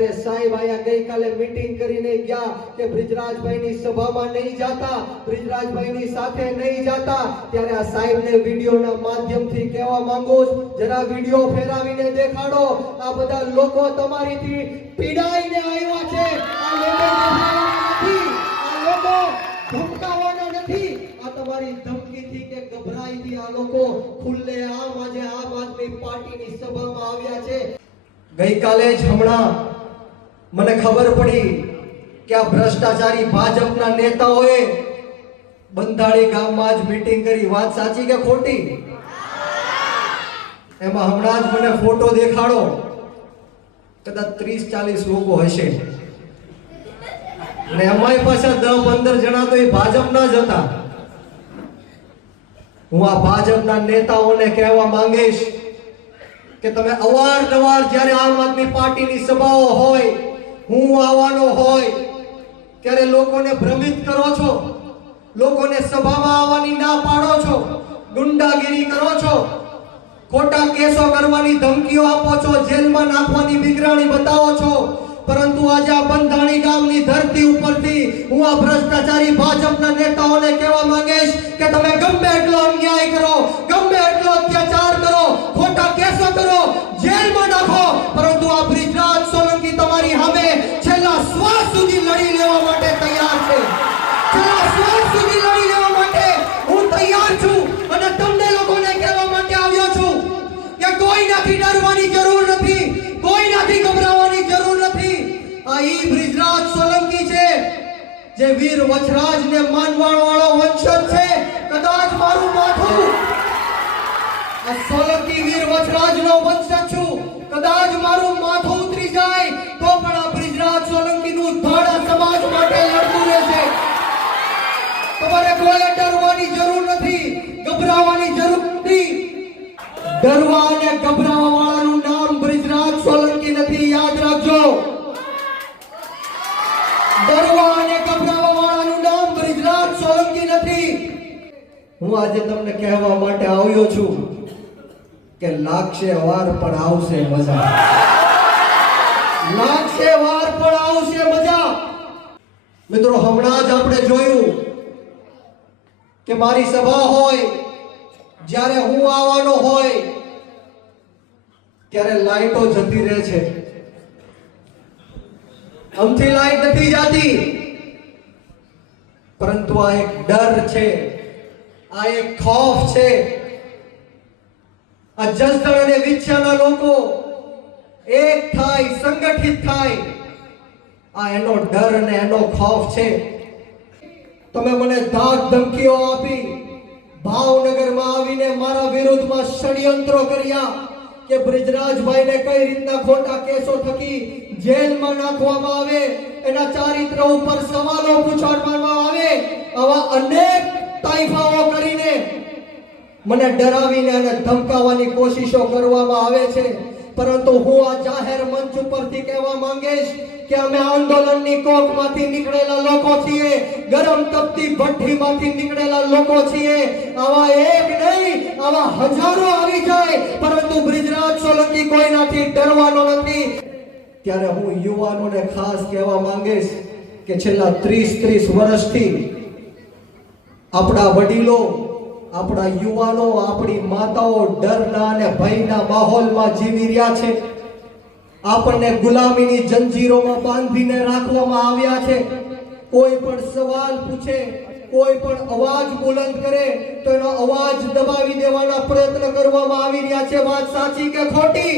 ત્યારે સાહેબ આયા ગઈકાલે મીટિંગ કરીને ગયા કે બ્રિજરાજભાઈની સભામાં નહીં જાતા, બ્રિજરાજભાઈની સાથે નહીં જાતા, ત્યારે આ સાહેબને વિડીયોના માધ્યમથી કહેવા માંગુ છું, જરા વિડીયો ફેરવીને દેખાડો. આ બધા લોકો તમારીથી પીડાઈને આવ્યા છે. આ લોકો ધમકાવાના નથી. આ તમારી ધમકીથી કે ગભરાઈથી આ લોકો ખુલ્લેઆમ આજે આમ આદમી પાર્ટીની સભામાં આવ્યા છે. ગઈકાલે જ હમણાં મને ખબર પડી કે આ ભ્રષ્ટાચારી ભાજપના નેતાઓએ બંધાળી ગામમાં જ મીટિંગ કરી. વાત સાચી કે ખોટી? એમાં હમણાં જ મને ફોટો દેખાડો, કદાચ 30-40 લોકો હશે, અને એમાંય પાછા 10-15 જણા તો એ ભાજપના જ હતા. હું આ ભાજપના નેતાઓને કહેવા માંગીશ કે તમે અવારનવાર જ્યારે આમ આદમી પાર્ટીની સભાઓ હોય, હું આવવાનો હોય, ત્યારે લોકોને ભ્રમિત કરો છો, લોકોને સભામાં આવવાની ના પાડો છો, ગુંડાગીરી કરો છો, ખોટા કેસો કરવાની ધમકીઓ આપો છો, જેલમાં નાખવાની બિગરાણી બતાવો છો. પરંતુ આજે આ બંધાણી ગામની ધરતી ઉપરથી હું આ ભ્રષ્ટાચારી ભાજપના નેતાઓને કહેવા માંગીશ કે તમે ગમે એટલો અન્યાય કરો, ગમે એટલો અત્યાચાર કરો, ખોટા કેસો કરો, જેલમાં નાખો, પરંતુ આ બ્રિજરાજ સોલંકી તમારી સામે છેલ્લા શ્વાસ સુધી લડી લેવા માટે તૈયાર છે. છેલ્લા શ્વાસ સુધી લડી લેવા માટે હું તૈયાર છું. અને તમને લોકોને કહેવા માટે આવ્યો છું કે કોઈનાથી ડરવાની જરૂર નથી, કોઈનાથી ગભરાવાની જરૂર નથી. આ ઈ બ્રિજરાજ સોલંકી છે જે વીર વચરાજને માનવાણો વાળો વંશજ છે. કદાચ મારું માથું આ સોલંકી વીર વચરાજનો વંશજ છું, કદાચ મારું માથું ઉતરી જાય તો પણ આ બ્રિજરાજ સોલંકીનું ધડ આ સમાજ માટે લડતું રહેશે. તમારે કોઈ ડરવાની જરૂર નથી, ગભરાવાની જરૂર નથી. ડરવા અને ગભરાવા વાળાનું નામ બ્રિજરાજ સોલંકી નથી, યાદ રાખજો. ડરવા અને ગભરાવા વાળાનું નામ બ્રિજરાજ સોલંકી નથી. હું આજે તમને કહેવા માટે આવ્યો છું કે લાગશે વાર પણ આવશે મજા. લાગશે વાર પણ આવશે મજા. મિત્રો, હમણાં જ આપણે જોયું કે મારી સભા હોય, જ્યારે હું આવવાનો હોય ત્યારે લાઈટો જતી રહે છે. આમથી લાઈટ નથી જતી, પરંતુ આ એક ડર છે, આ એક ખૌફ છે. આ જસદણ અને વિછિયાના લોકો એક થાય, સંગઠિત થાય, આ એનો ડર અને એનો ખૌફ છે. તમે મને ધાક ધમકીઓ આપી, ભાવનગરમાં આવીને મારા વિરુદ્ધમાં ષડયંત્રો કર્યા કે બ્રિજરાજભાઈને કઈ રીતના ખોટા કેસો થકી જેલમાં નાખવામાં આવે, એના ચારિત્ર ઉપર સવાલો પૂછવામાં આવે. આવા અનેક તાઇફાઓ કરીને મને ડરાવીને અને ધમકાવવાની કોશિશો કરવામાં આવે છે. પરંતુ હું આ જાહેર મંચ ઉપરથી કહેવા માંગીશ કે અમે આંદોલનની કોખમાંથી નીકળેલા લોકો છીએ, ગરમ તપતી ભઠ્ઠીમાંથી નીકળેલા લોકો છીએ. આવા એક નહીં, આવા હજારો આવી જાય, પરંતુ બ્રિજરાજ સોલંકી કોઈનાથી ડરવાનો નથી. ત્યારે હું યુવાનોને ખાસ કહેવા માંગીશ કે છેલ્લા 30 વર્ષથી આપણા વડીલો, આપણા યુવાનો, આપણી માતાઓ ડરના અને ભયના માહોલમાં જીવી રહ્યા છે. આપણને ગુલામીની જંજીરોમાં બાંધીને રાખવામાં આવ્યા છે. કોઈ પણ સવાલ પૂછે, કોઈ પણ અવાજ બુલંદ કરે તો એનો અવાજ દબાવી દેવાના પ્રયત્ન કરવામાં આવી રહ્યા છે. વાત સાચી કે ખોટી?